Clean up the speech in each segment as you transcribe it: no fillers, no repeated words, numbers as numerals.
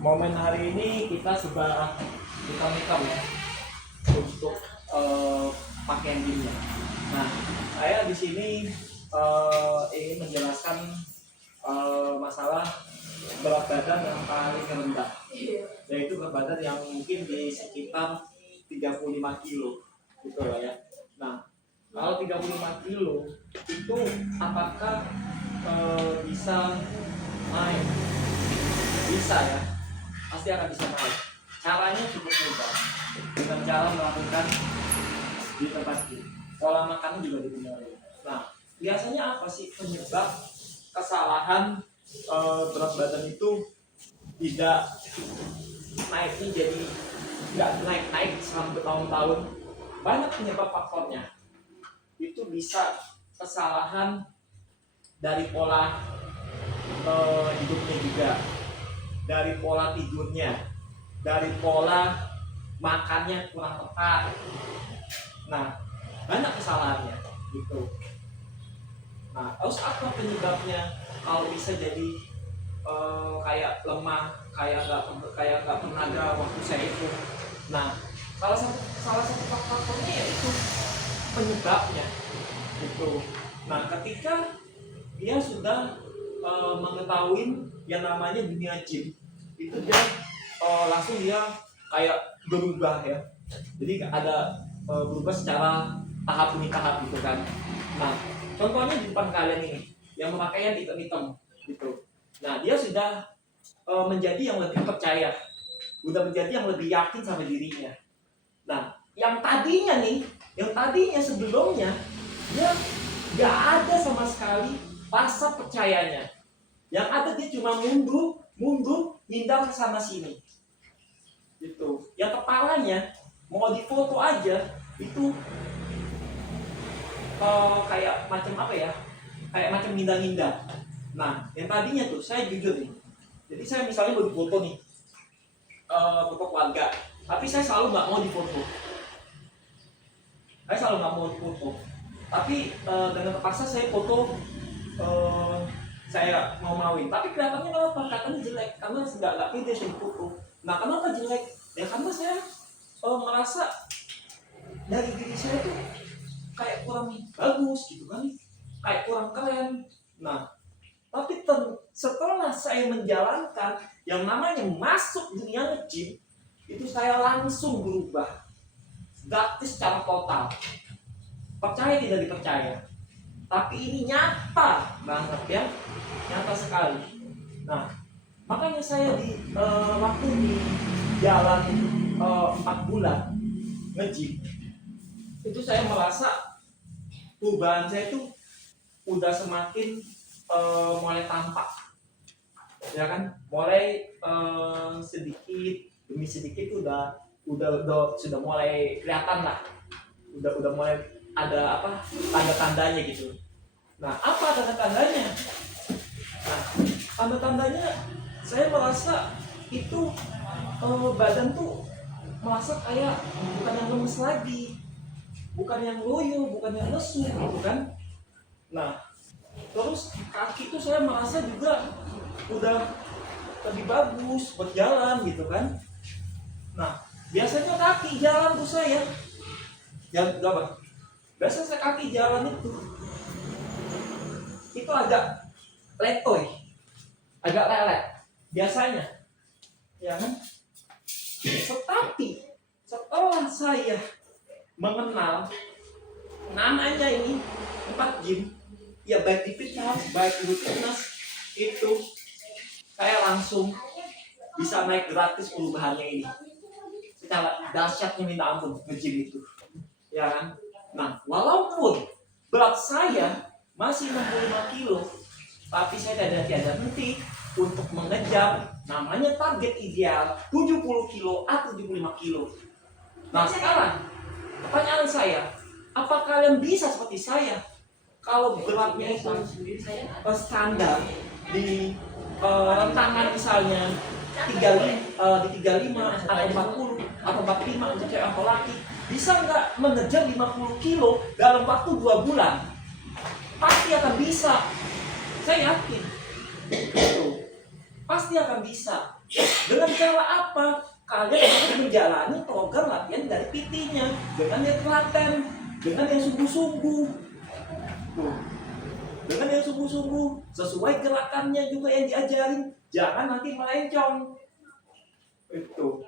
momen hari ini kita sudah hitam-hitam ya untuk pakaian gymnya. Nah, saya di sini ingin menjelaskan masalah berat badan yang paling rendah, yaitu berat badan yang mungkin di sekitar 35 kilo gitu lah ya. Nah, kalau 35 kilo itu apakah bisa naik? Bisa ya, pasti akan bisa naik. Caranya cukup mudah, dengan cara melakukan di tempat gym. Pola makan juga dibenahi. Nah, biasanya apa sih penyebab kesalahan berat badan itu tidak naiknya, jadi nggak naik selama bertahun-tahun? Banyak penyebab faktornya. Itu bisa kesalahan dari pola hidupnya juga, dari pola tidurnya, dari pola makannya kurang tepat. Nah, banyak kesalahannya gitu. Nah, terus apa penyebabnya? Kalau bisa jadi kayak lemah, kayak nggak tenaga waktu saya itu. Nah, salah satu faktornya yaitu penyebabnya gitu. Nah, ketika dia sudah mengetahui yang namanya dunia gym, itu dia langsung dia kayak berubah ya. Jadi ada berubah secara tahap demi tahap gitu kan. Nah, contohnya di depan kalian ini yang pemakaian hitam-hitam gitu. Nah, dia sudah menjadi yang lebih percaya, udah menjadi yang lebih yakin sama dirinya. Nah, yang tadinya sebelumnya dia nggak ada sama sekali rasa percayanya. Yang ada dia cuma mundur, hindar ke sana sini. Gitu. Yang kepalanya mau difoto aja itu kayak macam apa ya? Kayak macam hindar-hindar. Nah, yang tadinya tuh saya jujur nih. Jadi saya misalnya mau difoto nih, foto keluarga, tapi saya selalu nggak mau difoto. Tapi dengan terpaksa saya foto, saya mauin, tapi kelihatannya apa? Katanya jelek, karena nggak pede saya foto. Nah, kenapa jelek? Ya karena saya merasa dari diri saya tuh kayak kurang bagus gitu kan, kayak kurang keren. Nah, tapi setelah saya menjalankan yang namanya masuk dunia nge-gym, itu saya langsung berubah gratis secara total. Percaya tidak dipercaya, tapi ini nyata banget ya, nyata sekali. Nah, makanya saya waktu di jalan 4 bulan nge-gym, itu saya merasa perubahan saya itu udah semakin mulai tampak, ya kan? Mulai sedikit demi sedikit sudah mulai kelihatan lah, udah mulai ada apa tanda-tandanya gitu. Nah, apa tanda-tandanya? Nah, tanda-tandanya saya merasa itu badan tuh merasa kayak bukan yang lemes lagi, bukan yang loyo, bukan yang lesu gitu kan. Nah, terus kaki tuh saya merasa juga udah lebih bagus buat jalan gitu kan. Nah, biasanya kaki jalan tuh saya jalan berapa? Biasanya saya kaki jalan itu agak letoy, agak lelet biasanya, ya kan? Tetapi setelah saya mengenal namanya ini tempat gym, ya baik di fitness, baik di fitness, itu saya langsung bisa naik gratis perubahannya ini. Secara dahsyatnya minta ampun nge-gym itu, ya kan? Nah, walaupun berat saya masih 65 kilo, tapi saya tiada henti untuk mengejar namanya target ideal 70 kilo atau 75 kilo. Nah, sekarang pertanyaan saya, apa kalian bisa seperti saya? Kalau beratnya itu standar di rentangan misalnya 35 atau 40 atau 45 untuk cewek atau laki, bisa nggak mengejar 50 kilo dalam waktu 2 bulan? Pasti akan bisa, saya yakin. pasti akan bisa. Dengan cara apa? Kalian harus menjalani program latihan dari PT-nya dengan yang telaten, dengan yang sungguh-sungguh. Tuh. Dengan yang sungguh-sungguh, sesuai gerakannya juga yang diajarin. Jangan nanti melencong. Itu.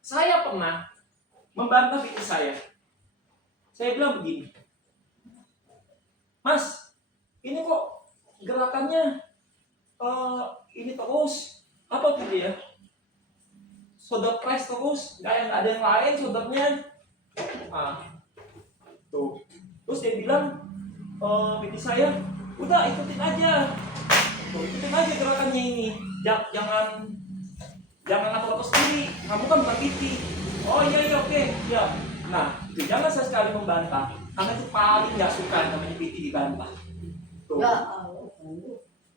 Saya pernah membantah PT saya. Saya bilang begini, Mas, ini kok gerakannya ini terus, apa tuh dia? Shoulder press terus, nggak ada yang lain shouldernya. Nah, tuh. Terus dia bilang, PT saya, udah ikutin aja. Tuh, ikutin aja gerakannya ini. Jangan apa-apa sendiri. Kamu kan bukan PT. Oh iya oke, siap. Nah, itu jangan sekali membantah, karena itu paling nggak suka namanya PT dibantah. Tuh. Ya,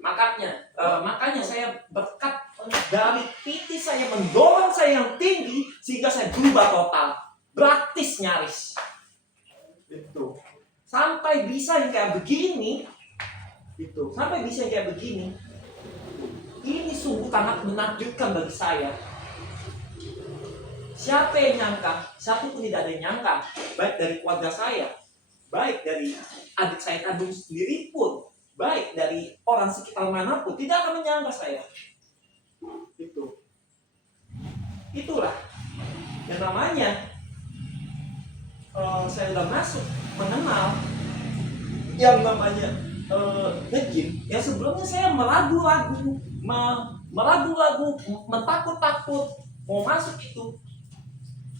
Makanya saya berkat dari PT saya mendorong saya yang tinggi sehingga saya berubah total, praktis nyaris. Itu. Sampai bisa yang kayak begini, itu. Sampai bisa yang kayak begini. Ini sungguh sangat menakjubkan bagi saya. Siapa yang nyangka? Siapa pun tidak ada yang nyangka, baik dari keluarga saya, baik dari adik saya kandung sendiri pun, baik dari orang sekitar manapun, tidak akan menyangka saya. Itulah yang namanya saya sudah masuk mengenal yang namanya nge-gym. Yang sebelumnya saya meragu-ragu, mentakut-takut mau masuk itu,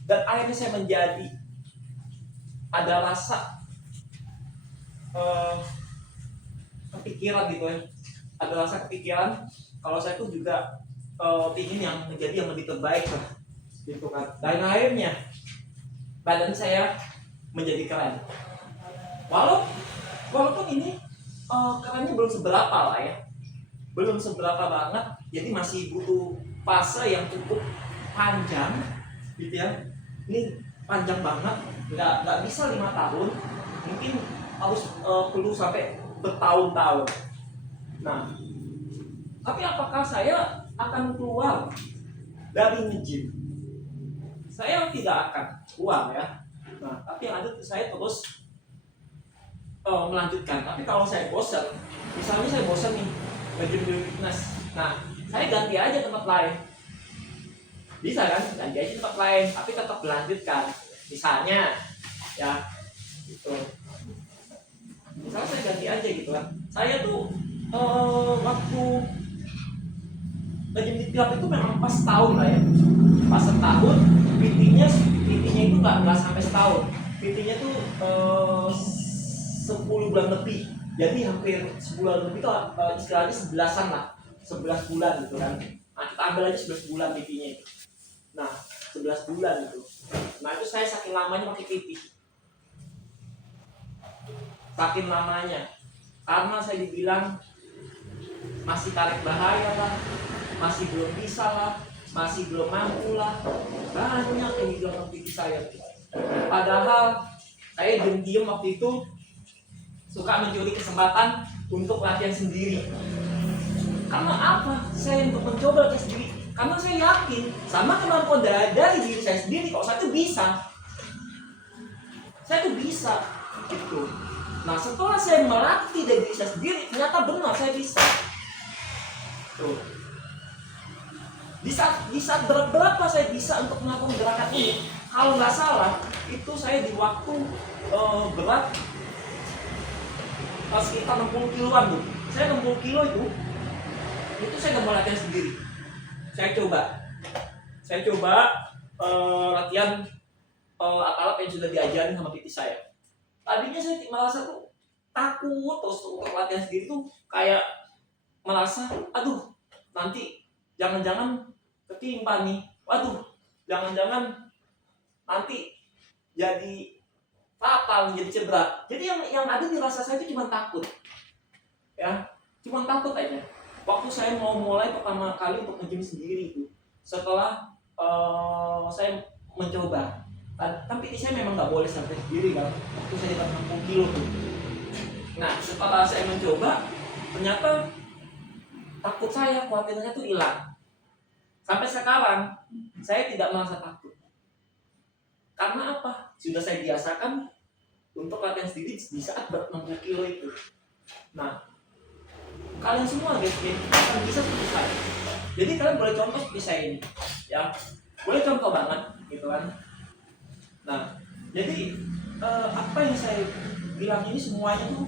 dan akhirnya saya menjadi ada rasa kepikiran gitu ya, ada rasa kepikiran kalau saya tuh juga ingin yang menjadi yang lebih terbaik lah, gitu kan. Dan akhirnya badan saya menjadi keren. Walaupun ini kerennya belum seberapa lah ya, belum seberapa banget. Jadi masih butuh fase yang cukup panjang, gitu ya. Ini panjang banget, nggak bisa 5 tahun, mungkin harus perlu sampai bertahun-tahun. Nah, tapi apakah saya akan keluar dari nge-gym? Saya tidak akan keluar ya. Nah, tapi yang ada saya terus melanjutkan. Tapi kalau saya bosan, misalnya saya bosan nih nge-gym di fitness, nah saya ganti aja tempat lain. Bisa kan? Ganti aja tempat lain, tapi tetap melanjutkan. Misalnya, ya, gitu. Misalnya saya ganti aja gitu kan. Saya tuh waktu nge-gym di Pilar itu memang pas setahun lah ya. Pas setahun, PT-nya itu nggak sampai setahun. PT-nya tuh 10 bulan lebih. Jadi hampir sebulan lebih tuh istilahnya 11-an lah. 11 bulan gitu kan. Nah, kita ambil aja 11 bulan PT-nya itu. Nah, 11 bulan itu. Nah, itu saya saking lamanya pakai PT. Saking lamanya. Karena saya dibilang masih tarik bahaya lah, masih belum bisa lah, masih belum mampu lah, banyak yang dibilang PT saya. Padahal saya diam-diam waktu itu suka mencuri kesempatan untuk latihan sendiri. Karena apa? Saya untuk mencoba latihan sendiri. Karena saya yakin sama kemampuan dari diri saya sendiri, kalau saya tuh bisa. Saya tuh bisa, gitu. Nah, setelah saya melatih dari diri saya sendiri, ternyata benar saya bisa. Tuh. Di saat berapa saya bisa untuk melakukan gerakan ini? Kalau nggak salah, itu saya di waktu berat sekitar 60 kiloan tuh. Saya 60 kilo itu saya nggak mau latihan sendiri. Saya coba latihan alat-alat yang sudah diajarin sama PT saya. Tadinya saya merasa tuh takut terus untuk latihan sendiri tuh kayak merasa, aduh nanti jangan-jangan ketimpa nih, waduh jangan-jangan nanti jadi fatal, jadi cedera. Jadi yang ada di rasa saya itu cuma takut, ya, cuma takut aja. Waktu saya mau mulai pertama kali untuk nge-gym sendiri itu, setelah saya mencoba, kan PT saya memang nggak boleh sampai sendiri kan, waktu saya dapat 60 kilo tuh. Nah, setelah saya mencoba, ternyata takut saya, khawatirnya tuh hilang. Sampai sekarang saya tidak merasa takut. Karena apa? Sudah saya biasakan untuk latihan sendiri di saat berat 60 kilo itu. Nah, kalian semua guys, akan bisa seperti saya. Jadi kalian boleh contoh seperti saya ini, ya, boleh contoh banget, gitu kan. Nah, jadi apa yang saya bilang ini semuanya tuh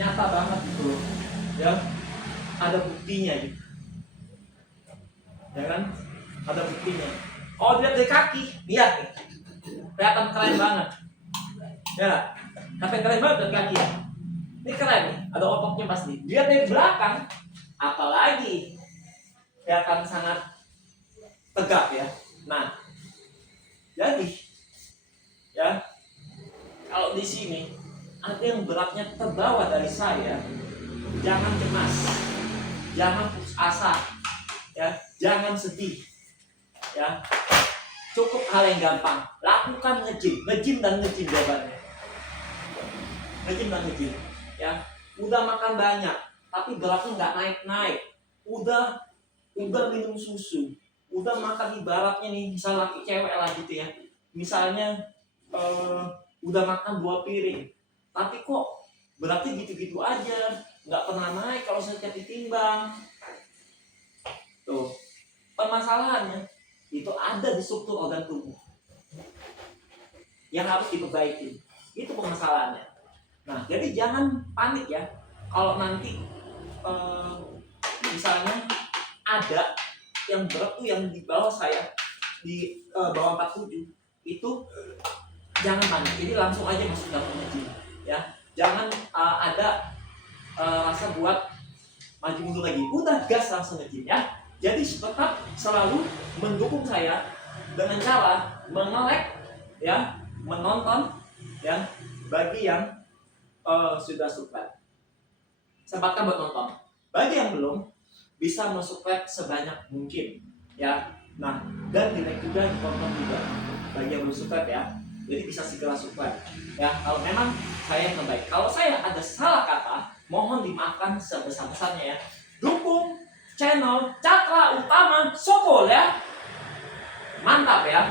nyata banget gitu loh, ya, ada buktinya gitu, ya kan, ada buktinya. Kalau dilihat dari kaki, lihat nih, kelihatan keren banget, ya, sampai keren banget dari kaki. Ini keren nih, ada ototnya pasti. Lihat dari belakang, apalagi kelihatan sangat tegap ya. Nah, jadi ya, kalau di sini ada yang beratnya terbawa dari saya, jangan cemas, jangan putus asa, ya, jangan sedih, ya. Cukup hal yang gampang, lakukan nge-gym dan nge-gym jawabannya. Nge-gym dan nge-gym, ya. Udah makan banyak, tapi beratnya nggak naik-naik. Udah minum susu, udah makan ibaratnya nih, misal laki cewek lah gitu ya. Misalnya udah makan 2 piring, tapi kok beratnya gitu-gitu aja, nggak pernah naik kalau setiap ditimbang. Tuh, permasalahannya itu ada di struktur organ tubuh yang harus diperbaiki. Itu permasalahannya. Nah, jadi jangan panik ya kalau nanti misalnya ada yang berat tuh yang di bawah saya, di bawah 47 itu, jangan panik. Jadi langsung aja masuk dalam gym, ya. Jangan ada rasa buat maju mundur lagi. Udah gas langsung nge-gym ya. Jadi tetap selalu mendukung saya dengan cara mengelek, ya, menonton, ya, bagi yang sudah subscribe. Sempatkan buat nonton. Bagi yang belum, bisa subscribe sebanyak mungkin, ya. Nah, dan di-like juga, ditonton juga bagi yang belum subscribe ya. Jadi bisa segera subscribe, ya. Kalau memang saya yang terbaik. Kalau saya ada salah kata, mohon dimaafkan sebesar-besarnya ya. Dukung channel Cakra Utama Sokol ya. Mantap ya.